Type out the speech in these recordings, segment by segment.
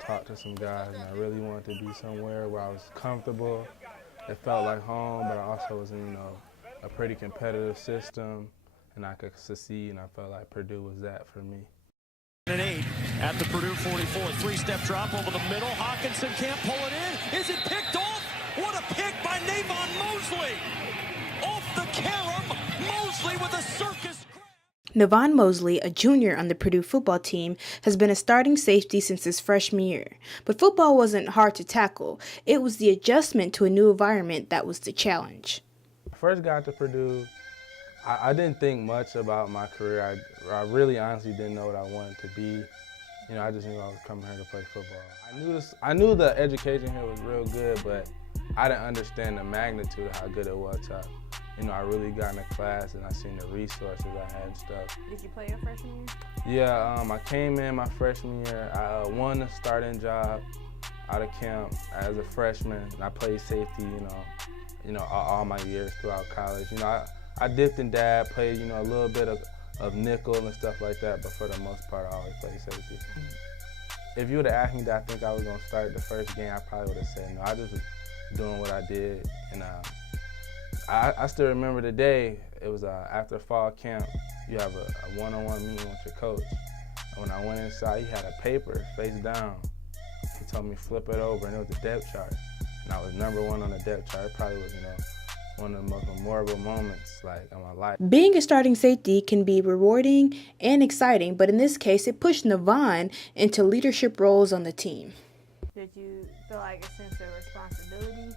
talk to some guys, and I really wanted to be somewhere where I was comfortable. It felt like home, but I also was in, a pretty competitive system, and I could succeed, and I felt like Purdue was that for me. An 8 at the Purdue 44. Three-step drop over the middle. Hawkinson can't pull it in. Is it picked off? What a pick by Navon Mosley. Off the carom, Mosley with a circus. Navon Mosley, a junior on the Purdue football team, has been a starting safety since his freshman year. But football wasn't hard to tackle. It was the adjustment to a new environment that was the challenge. I first got to Purdue, I didn't think much about my career. I really honestly didn't know what I wanted to be. I just knew I was coming here to play football. I knew the education here was real good, but I didn't understand the magnitude of how good it was. I really got in a class and I seen the resources I had and stuff. Did you play your freshman year? Yeah, I came in my freshman year. I won the starting job out of camp as a freshman. And I played safety, all my years throughout college. I dipped and dabbed, played, a little bit of nickel and stuff like that, but for the most part, I always played safety. If you would have asked me that I think I was going to start the first game, I probably would have said no. I just was doing what I did, and I still remember the day. It was after fall camp. You have a one-on-one meeting with your coach. And when I went inside, he had a paper face down. He told me flip it over, and it was the depth chart. And I was #1 on the depth chart. It probably was, one of the most memorable moments in my life. Being a starting safety can be rewarding and exciting, but in this case, it pushed Navon into leadership roles on the team. Did you feel like a sense of responsibility?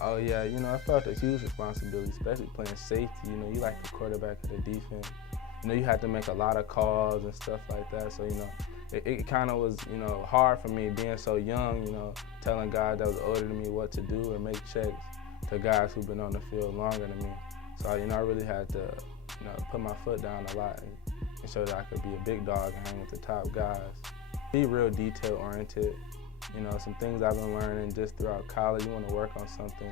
Oh yeah, I felt a huge responsibility, especially playing safety. You like the quarterback of the defense. You had to make a lot of calls and stuff like that. So it kind of was hard for me being so young. Telling guys that was older than me what to do or make checks to guys who've been on the field longer than me. So I really had to put my foot down a lot and show that I could be a big dog and hang with the top guys. Be real detail oriented. Some things I've been learning just throughout college. You want to work on something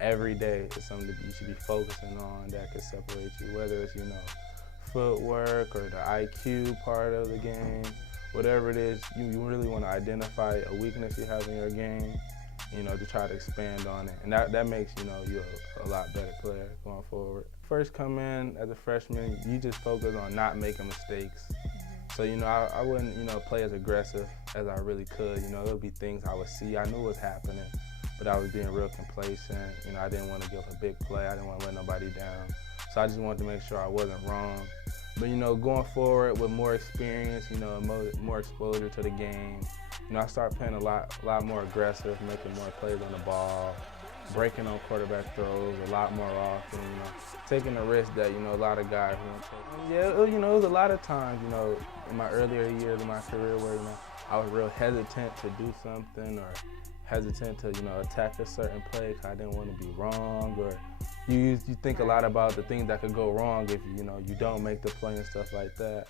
every day. It's something that you should be focusing on that could separate you, whether it's, footwork or the IQ part of the game, whatever it is, you really want to identify a weakness you have in your game, to try to expand on it. And that makes, you a lot better player going forward. First come in as a freshman, you just focus on not making mistakes. So, I wouldn't, play as aggressive as I really could. There would be things I would see. I knew what was happening, but I was being real complacent. I didn't want to give a big play. I didn't want to let nobody down. So I just wanted to make sure I wasn't wrong. But, going forward with more experience, more exposure to the game, I started playing a lot more aggressive, making more plays on the ball, breaking on quarterback throws a lot more often, taking the risk that, a lot of guys won't take. Yeah, it was a lot of times, in my earlier years of my career where, I was real hesitant to do something or hesitant to, attack a certain play because I didn't want to be wrong, or you think a lot about the things that could go wrong if, you don't make the play and stuff like that.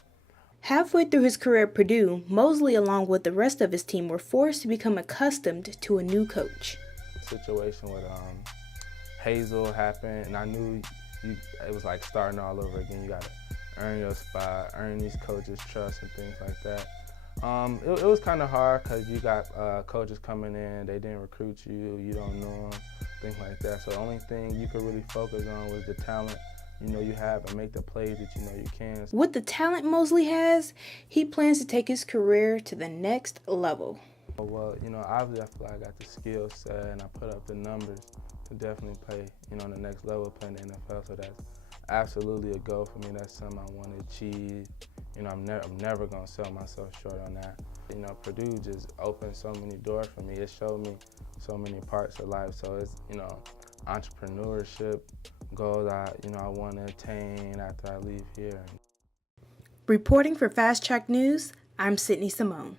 Halfway through his career at Purdue, Mosley, along with the rest of his team, were forced to become accustomed to a new coach. Situation with Hazel happened, and I knew it was like starting all over again. You got to earn your spot, earn these coaches' trust and things like that. It was kind of hard because you got coaches coming in, they didn't recruit you, you don't know them, things like that. So the only thing you could really focus on was the talent you have and make the plays that you can. With the talent Mosley has, he plans to take his career to the next level. Well, obviously I feel like I got the skill set and I put up the numbers to definitely play, on the next level, playing the NFL. So that's absolutely a goal for me. That's something I want to achieve. I'm never going to sell myself short on that. Purdue just opened so many doors for me. It showed me so many parts of life. So it's, entrepreneurship goals I want to attain after I leave here. Reporting for Fast Track News, I'm Simone.